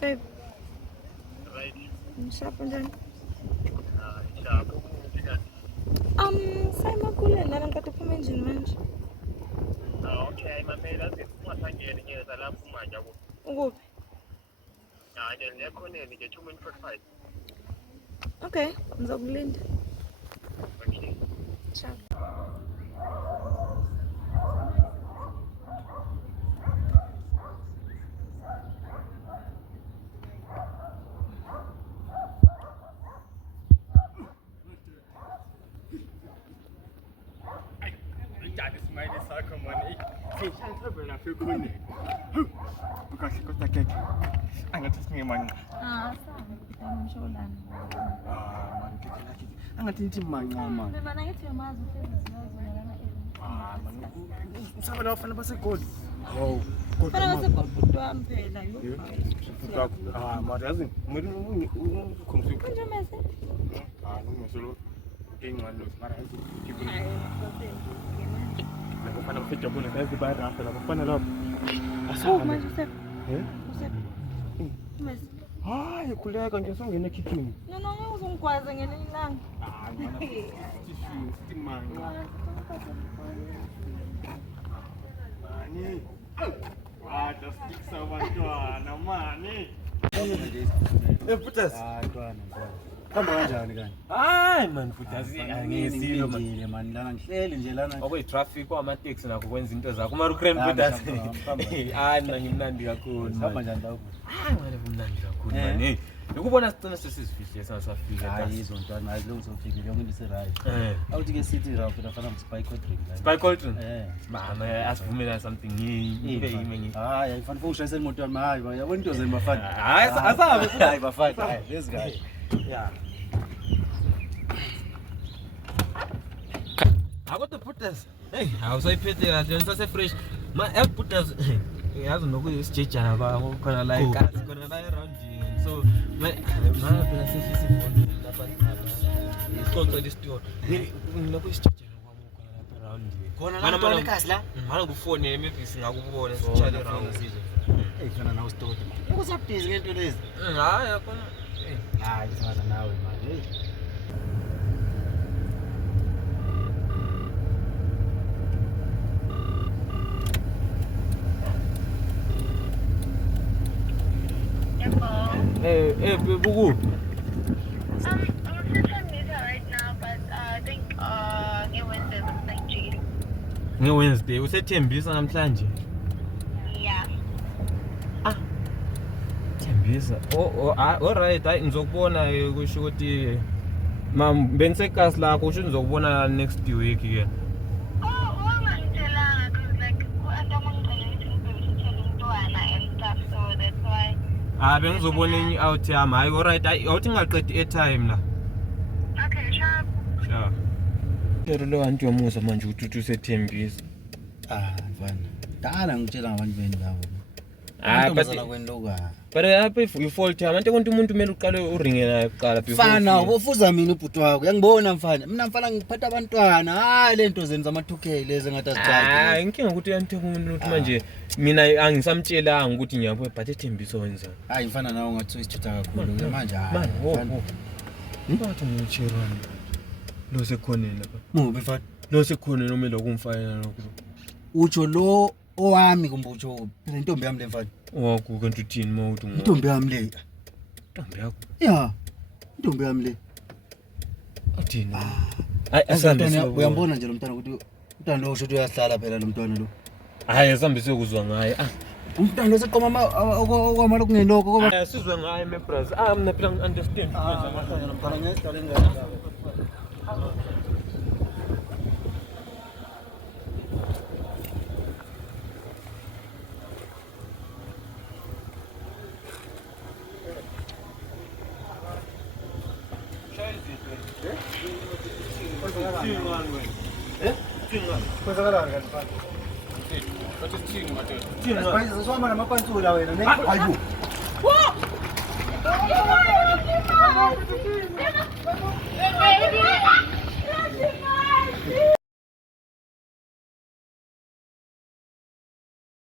Babe, ngishapha njani? Sayemakhuleni lana ngikade uphuma endlini manje. Okay, mamela ungasangeni ngeza lapho manje yabo. Ukuphi? Nje nekhoneni nje 2 minutes 45. Okay, ngizokulinda. Okay. Ciao. Jadi smile sakho mani. Sishayela la fekhone. Bukahle kodwa keke. Angathi singemanga. Sawa. Ngimsholana. Man keke la keke. Angathi nithi manga man. Mina ngithi yamazi ufezizilazolana Man. Usaba la bafana basegoli. Oh. Fana basebhuti wami phela yo. Mara yazi ukhomisa. Konje mase? Ngumsolo. Ingqalo mara yazi labafana basejabule yazi bayarasa labafana labo. Manje usephi? Usephi? Mase. Hayi khuleka nje songena ekitchen. No, ngeke uzongigwaza ngelinye ilanga. Simanga. Mani. Just sticks abantwana mani. Putas. Khamba kanjani kanti? Hayi man Putas angesilo nje man lana ngihleli nje lana. Okuyi traffic kwama taxi nakho kwenza into zakho mara ukrem Putas. Hayi mina ngimnandi kakhulu. Hamba njani lapho? Hayi ngale ngimnandi kakhulu man. Ukubona sicina sesizifihle sangasafika. Hayi izontwana hayi lokuzofika yonke into right. Awuthi ke city raw kufana Spy Coldring la. Spy Coldring? Mama asivumela something ngibe yimi ngi. Hayi ayifani ukushayisa imoto yami hayi yabona into zeni bafana. Hayi asabe hayi bafana. Hayi this guy. Yeah. Akodwa Putas. Hey, awusayiphethe kahle nisase fresh. Ma Putas. Yazi nokuyisijejana ba khona la egazi khona la around so ma phela sesisibondo lapha isixoxo lesitoro nokuyisijejana kwami khona lapha around Khona la mntwana ekhasi la. Mana ngufone maybe singakubona sichale around sizwe. Hey khona nawe stort. Ukusabhizi ngento lezi. Hayi khona hayi singana nawe manje. Hey. Hey, Bugu. I'm sitting Misa right now, but I think new Wednesday looks like Jade. Wednesday usethembisa namhlanje. Yeah. Thembisa. All right, hayi ngizokubona kusho ukuthi mam bengisekasi lakho usho ngizokubona next week ke. Ngitelanga because like and stuff, so that's why. Bengizobona enye out yami. Hayi all right, awuthi ngaqedi airtime la. Okay, sharp. Sure. Pero lo anti yomusa manje ukuthi usethembisa. Mfana. Dala ngitshela ngabantu beni labo. But yapha ifault yami ante konke umuntu kumele uqale uringe naye kuqala before. Mfana ubufuza mina ubhuti wakho. Uyangibona mfana. Mina mfana ngiphatha abantwana. Hayi lento zeni zama 2K lezi ngathi asicade. Inkinga ukuthi uyanteka umuntu ukuthi manje mina angisamtshelanga ukuthi nyabo but ethembisa wenza. Hayi mfana nawe ngathi uyisithutha kakhulu manje hayi. Man, Mbatho ngiyitshirana. Lo sekhoneni lapha. Mubi mfana. Lo sekhoneni nomela ukumfayela lokho. Utsho lo owami kumbe utsho phela intombi yami le mfana. Wakho kanti uthini mawuthi ngoba? Intombi yami le. Intombi yakho. Yeah. Intombi yami le. Uthini? Hayi asambe uyambona nje lo mntwana ukuthi umntwana lo usho ukuthi uyahlala phela lo mntwana lo. Hayi asambe siyokuzwa ngaye. Umntwana lo seqoma okwamalo kungeloko ngoba sizwe ngaye my brother. Mina phela understand. Mntwana ngiyadala ngene. Kwenzakalani kanti mfana? Bathi sithini manje? Sibhayiza sohamba namapansula wena ne? Hayibo.